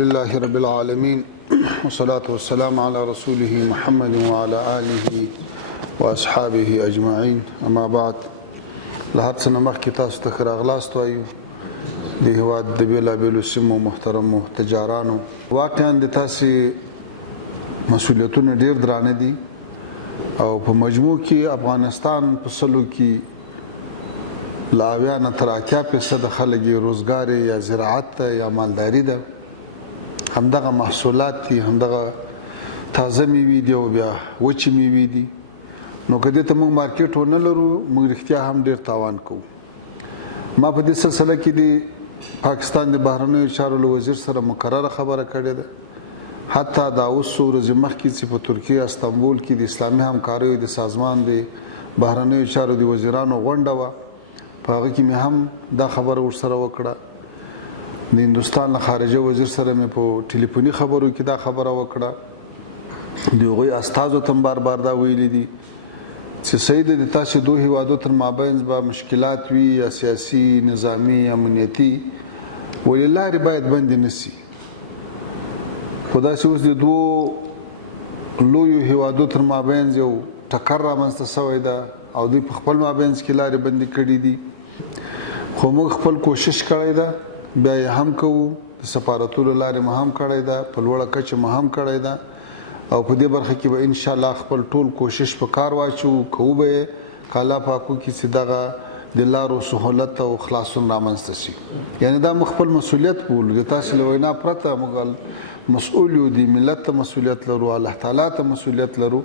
لله رب العالمين والصلاة والسلام على رسوله محمد وعلى آله وأصحابه أجمعين أما بعد لهر څه نه مخکې تاسو ته ښه راغلاست وایو د هېواد د بېلابېلو سیمو محترمو تجارانو. واقعا د تاسې مسؤلیتونه ډېر درانه دي او په مجموع کې افغانستان په سلو کې له 80 نه تر 80% خلک یې روزګار یا زراعت ته یا مالداري ده، همدغه محصولات دي، همدغه تازه میوې دي او بیا وچې میوې دي. نو که دې ته موږ مارکیټ ونه لرو موږ رښتیا هم ډېر تاوان کوو. ما په دې سلسله کې د پاکستان د بهرنیو چارو له وزیر سره مقرره خبره کړې ده. حتی دا اوس څو ورځې مخکې چې په ترکیه استانبول کې د اسلامي همکاریو د سازمان د بهرنیو چارو د وزیرانو غونډه وه، په هغه کې مې هم دا خبره ورسره وکړه. د هندوستان له خارجه وزیر سره مې په ټلیفوني خبرو کې دا خبره وکړه. د هغوی استازو ته بار بار دا ویلي دي چې صحیح ده د تاسې دوه هیوادو تر مابینځ به مشکلات وي یا سیاسي، نظامي، امنیتي، ولې لارې باید بندې نه سي. خو داسې اوس د دوو لویو هیوادو تر مابینځ یو ټکر رامنځته سوی ده او دوی په خپل مابینځ کې لارې بندې کړي دي. خو موږ خپل کوشش کړی ده، بیا یې هم کوو. د سفارتونو لارې مو هم کړی ده، په لوړه کچه مو هم کړی ده او په دې برخه کې به انشاءالله خپل ټول کوشش په کار واچو، کوو به یې که الله پاک وکړي چې دغه د لارو سهولت او خلاصون رامنځته شي. یعنې دا موږ خپل مسؤلیت بولو. د تاسې له وینا پرته موږ مسؤول یو، د ملت ته مسؤلیت لرو، الله تعالی ته مسؤلیت لرو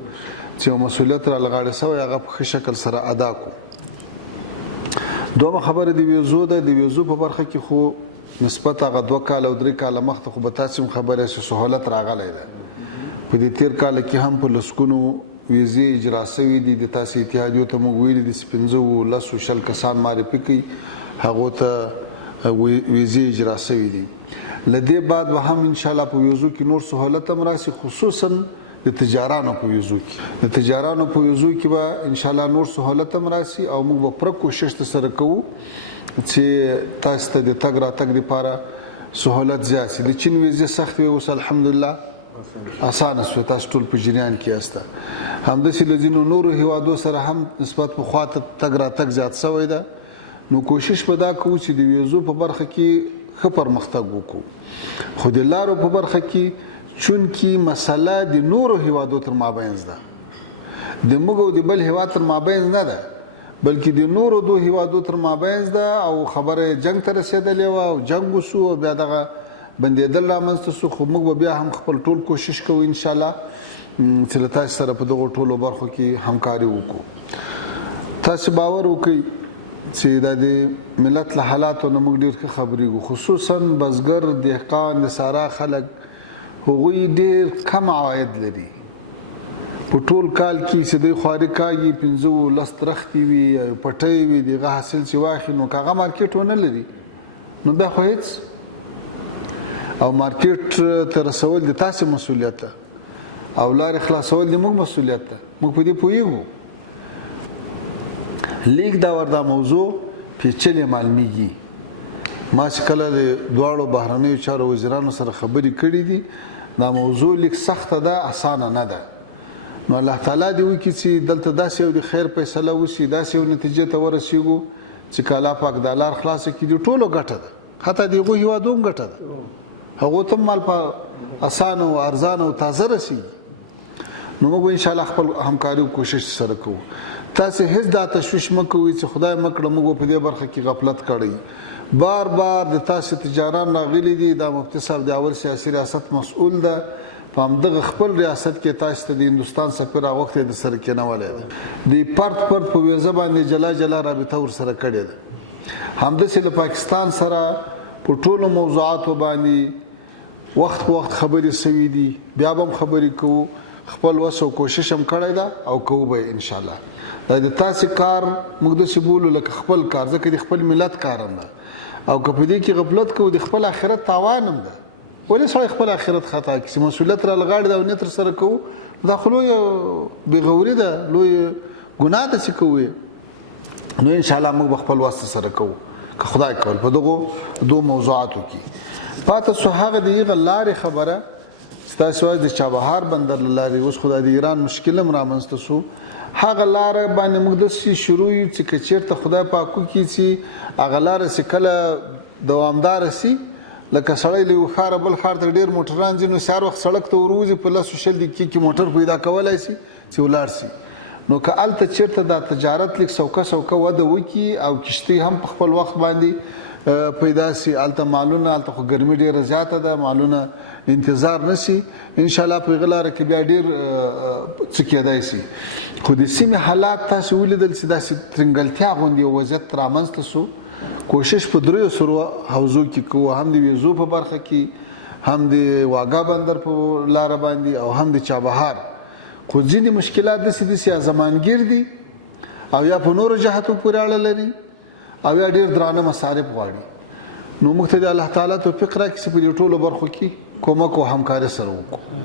چې یو مسؤلیت را لغاړې سوی هغه په ښه شکل سره ادا کړو. دومره خبره د ویزو ده. د ویزو په برخه کې خو نسبت هغه 2 کاله او 3 کاله مخته خو به تاسې هم خبره چې سهولت راغلی ده. په دې تیر کال کې هم په لسګونو ویزې اجرا شوي دي. د تاسې اتحادیو ته موږ ویلي دي چې 15 کسان معرفي کړي، هغو ته ویزې اجرا شوي دي. له دې بعد به هم انشاءالله په ویزو کې نور سهولت هم راشي، خصوصا د تجارانو په ویزو کې. د تجارانو په ویزو کې به انشاءالله نور سهولت هم راشي او موږ به پوره کوشش سره کوو چې تاسو ته د تګ راتګ لپاره سهولت زیات شي. د چین ویزې سختې وې، اوس الحمدلله اسانه شوه، تاسو ټول په جریان کې یاسته. همداسې له ځینو نورو هیوادو سره هم نسبت پخوا ته تګ راتګ زیات شوی ده. نو کوشش به دا کوو چې د ویزو په برخه کې ښه پرمختګ وکړو. خو د لارو په برخه کې چونکې مسله د نورو هیوادو تر مابینځ ده، د موږ او د بل هیواد تر مابینځ نه ده، بلکې د نورو دوه هیوادو تر مابینځ ده او خبره جنګ ته رسېدلې وه او جنګ وسو او بیا دغه بندېدل رامنځته سو. خو موږ به بیا هم خپل ټول کوشش کوو انشاءالله چې له تاسې سره په دغو ټولو برخو کې همکاري وکړو. تاسې باور وکړئ چې دا د ملت له حالاتو نه موږ ډېر ښه خبرېږو، خصوصا بزګر، دهقان، د سارا خلک، هغوی ډېر کم عواید لري. په ټول کال کې چې دوی خواري کاږي 15 درختې وي یا پټۍ وي، د هغه حاصل چې واخلي نو که هغه مارکیټ ونه لري نو بیا خو هېڅ. او مارکیټ ته رسول د تاسې مسؤلیت ده او لارې خلاصول د موږ مسؤلیت ده. موږ په دې پوهېږو. لیک دا وردا موضوع پیچلې معلومیږي. ما چې کله د دواړو بهرنیو چارو وزیرانو سره خبرې کړې دي، دا موضوع لیک سخته ده، اسانه نه ده. نو الله تعالی دې وکړي چې دلته داسې یو د خیر فیصله وشي، داسې یو نتیجې ته ورسېږو چې که الله پاک دا لار خلاصه کړي، د ټولو ګټه ده، حتی د هغو هېوادو هم ګټه ده. هغو ته مال په اسانه او ارزانه او تازه رسېږي. نو موږ انشاءالله خپل همکاري او کوشش سره کوو. تاسې هېڅ دا تشویش مه کوئ چې خدای مه کړه موږ په دې برخه کې غفلت کړی. بار بار د تاسې تجاران راغلي دي. دا مفتي صاحب د اول سیاسي ریاست مسؤول ده. په همدغه خپل ریاست کې تاسو ته د هندوستان سفیر راغوښتی د سره کېنولی ده. د پرت په ویزه باندې جلا جلا رابطه ورسره کړې ده. همداسې له پاکستان سره په ټولو موضوعاتو باندې وخت په وخت خبرې سوي دي، بیا به هم خبرې کوو. خپل وس او کوشش هم کړی ده او کوو به انشاءالله. دا د تاسې کار موږ داسې بولو لکه خپل کار، ځکه د خپل ملت کار هم ده. او که په دې کې غفلت کوو د خپل آخرت تاوان هم ده. ولې سړی خپل آخرت خطا کړي چې مسؤلیت را لغاړي ده او نیت سره کوو، دا خو لویه بېغوري ده، لویه ګناه ده چې کوو. نو انشاءالله موږ به خپل وس سره کوو که خدای کول په دغو دوه موضوعاتو کې. پاته سو هغه د هغه لارې خبره چې تاسو وایي د چابهار بندر له لارې اوس خو د ایران مشکل هم رامنځته شو هغه لاره باندې موږ داسې شروع یو چې که چېرته خدای پاک وکړي چې هغه لاره چې کله دوامداره سي لکه سړی له یو ښاره بل ښار ته ډېر موټران ځي نو سهار وخت سړک ته وروځي په 10-20 دقیقې کې موټر پیدا کولی سي چې ولاړ سي نو که هلته چېرته دا تجارت لږ سوکه وده وکړي او کشتۍ هم په خپل وخت باندې پیدا سي هلته مالونه هلته خو ګرمي ډېره زیاته ده مالونه انتظار نسی انشاءالله په هغه لاره کې بیا ډېر څه کېدای سي خو د سیمې حالات تاسې ولیدل چې داسې ترنګلتیا غوندې یو وضعیت رامنځته سو کوشش په 300 حوزو کې کوو هم د ویزو په برخه کې هم د واګا بندر په لاره باندې او هم د چابهار خو ځینې مشکلات داسې یا زمانګیر دي او یا په نورو جهتو پورې اړه لري او یا ډېر درانه مصارف غواړي نو موږ ته د الله تعالی توفیق راکړي چې په دې ټولو برخو کې کومک او همکاري سره وکړو